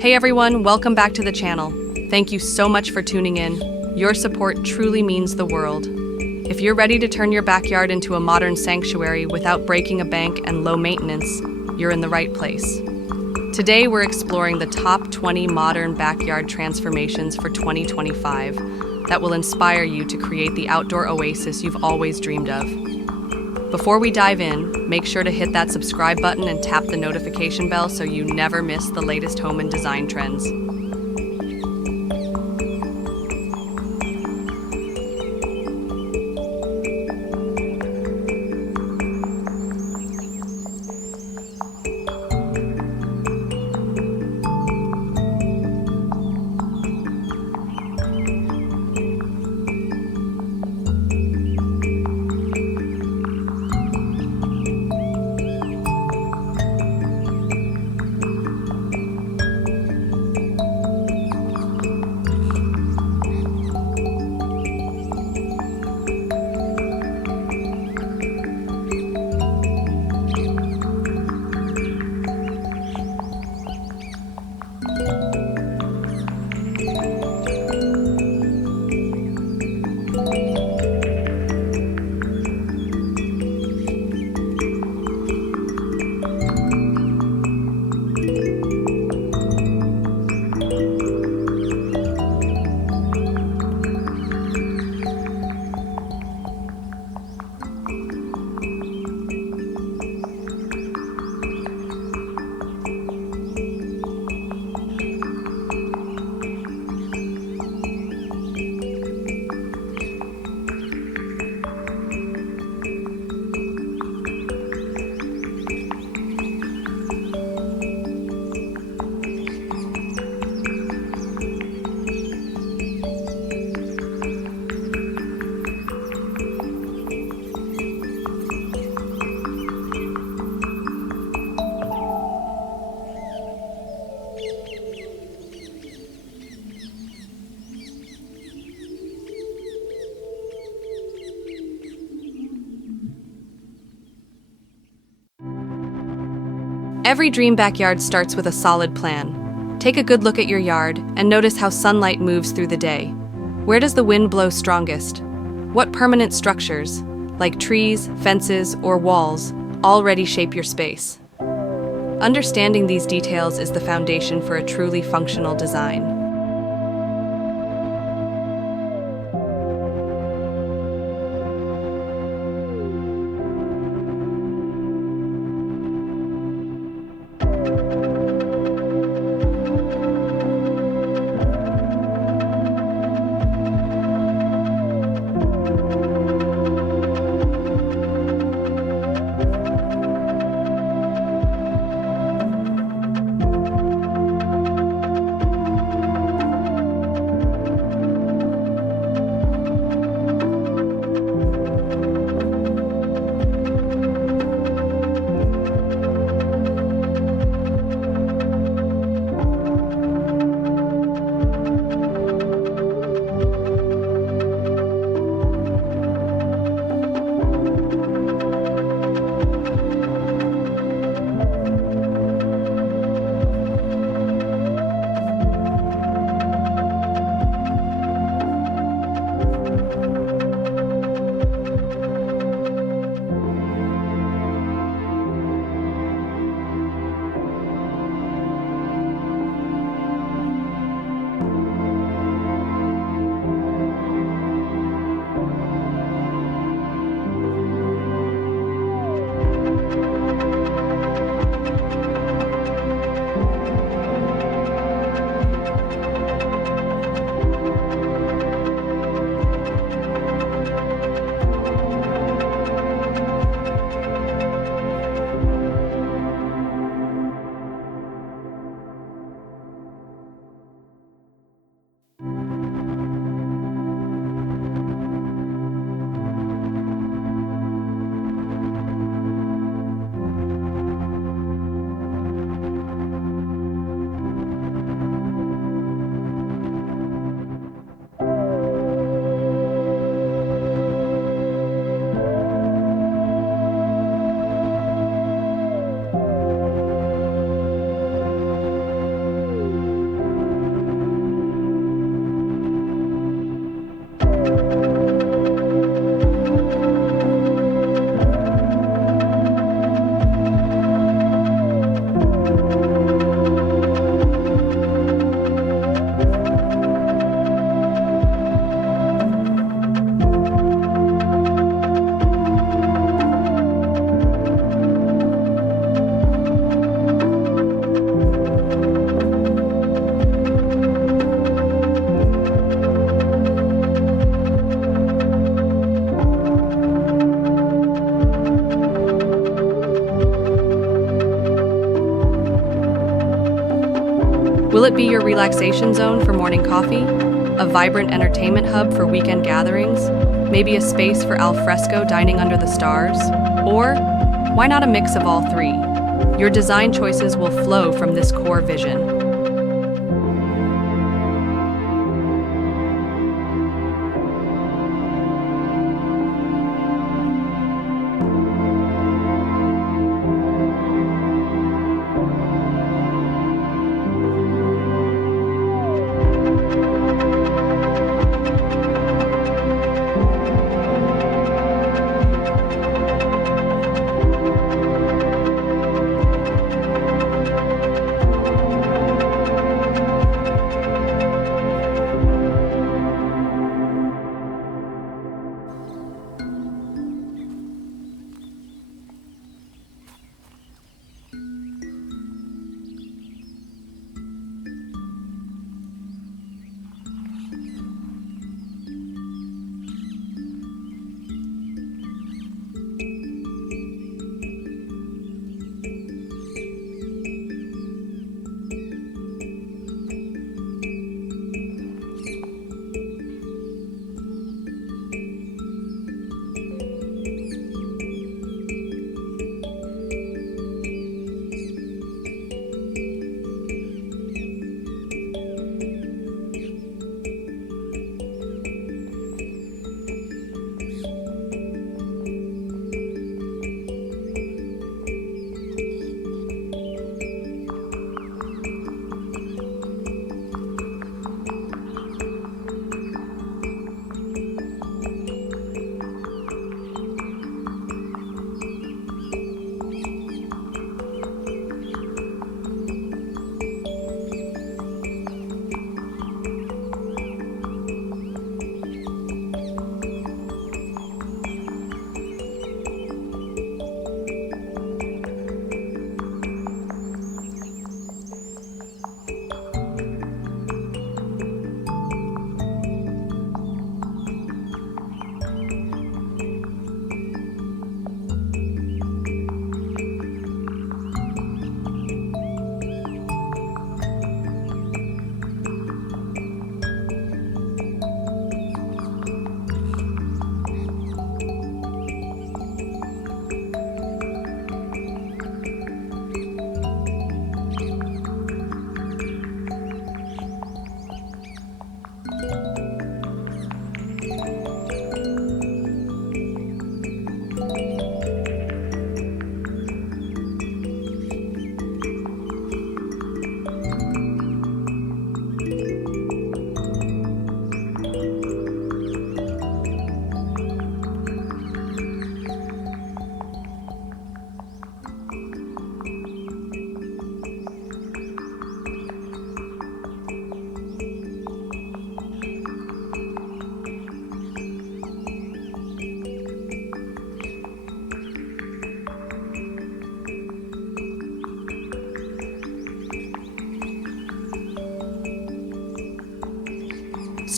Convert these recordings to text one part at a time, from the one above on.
Hey everyone, welcome back to the channel. Thank you so much for tuning in. Your support truly means the world. If you're ready to turn your backyard into a modern sanctuary without breaking a bank and low maintenance, you're in the right place. Today we're exploring the top 20 modern backyard transformations for 2025 that will inspire you to create the outdoor oasis you've always dreamed of. Before we dive in, make sure to hit that subscribe button and tap the notification bell so you never miss the latest home and design trends. Every dream backyard starts with a solid plan. Take a good look at your yard and notice how sunlight moves through the day. Where does the wind blow strongest? What permanent structures, like trees, fences, or walls, already shape your space? Understanding these details is the foundation for a truly functional design. Will it be your relaxation zone for morning coffee? A vibrant entertainment hub for weekend gatherings? Maybe a space for al fresco dining under the stars? Or why not a mix of all three? Your design choices will flow from this core vision.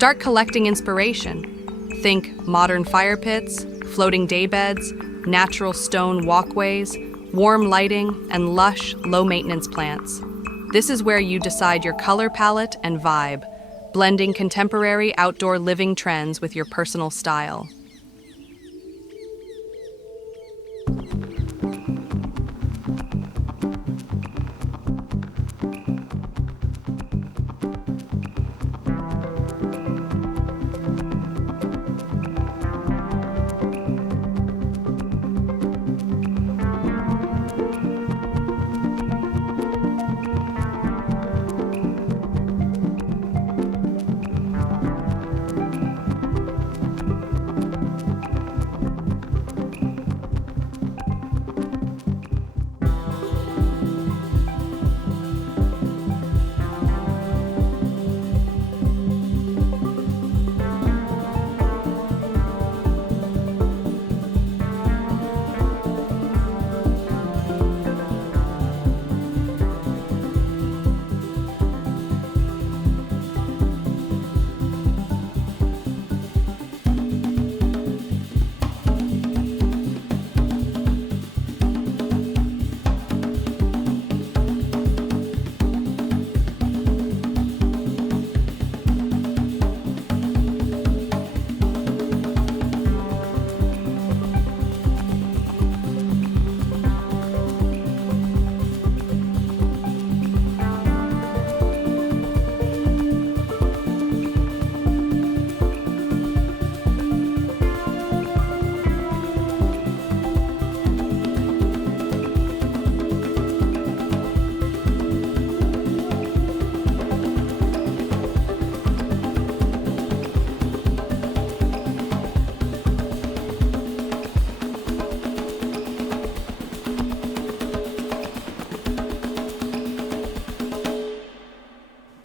Start collecting inspiration. Think modern fire pits, floating daybeds, natural stone walkways, warm lighting, and lush, low-maintenance plants. This is where you decide your color palette and vibe, blending contemporary outdoor living trends with your personal style.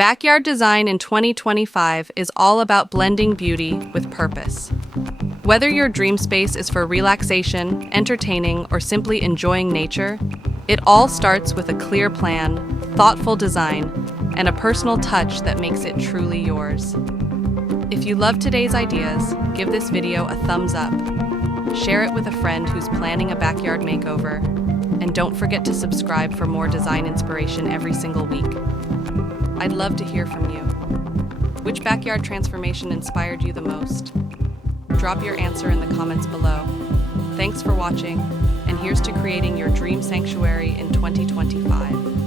Backyard design in 2025 is all about blending beauty with purpose. Whether your dream space is for relaxation, entertaining, or simply enjoying nature, it all starts with a clear plan, thoughtful design, and a personal touch that makes it truly yours. If you love today's ideas, give this video a thumbs up. Share it with a friend who's planning a backyard makeover, and don't forget to subscribe for more design inspiration every single week. I'd love to hear from you. Which backyard transformation inspired you the most? Drop your answer in the comments below. Thanks for watching, and here's to creating your dream sanctuary in 2025.